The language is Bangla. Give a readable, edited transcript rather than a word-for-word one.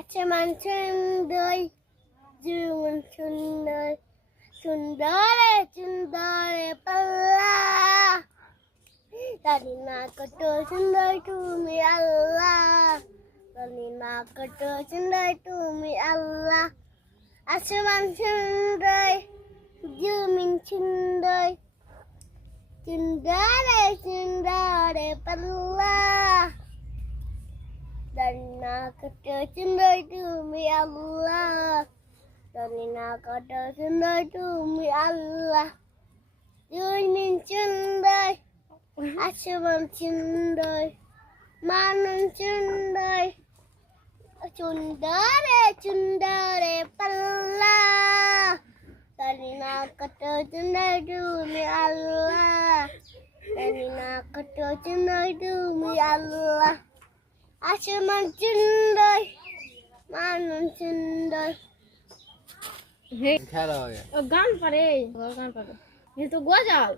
আসমান সুন্দর জীবন সুন্দর সুন্দরে সুন্দরে পাল্লা জানি না কত সুন্দর তুমি আল্লাহ জানি না কত সুন্দর তুমি আল্লাহ আসমান সুন্দর জমিন সুন্দর সুন্দরে সুন্দরে পাল্লা জানি না কত সুন্দর তুমি আল্লাহ জানি না কত সুন্দর তুমি আল্লাহ জমিন সুন্দর আসমান সুন্দর মানুষ সুন্দর সুন্দরে সুন্দরে পাল্লা জানি না কত সুন্দর তুমি আল্লাহ জানি না কত সুন্দর তুমি আল্লাহ আসমান সুন্দর মানুষ সুন্দর খেলা হয়ে গান পারে গান পারে কিন্তু গজাল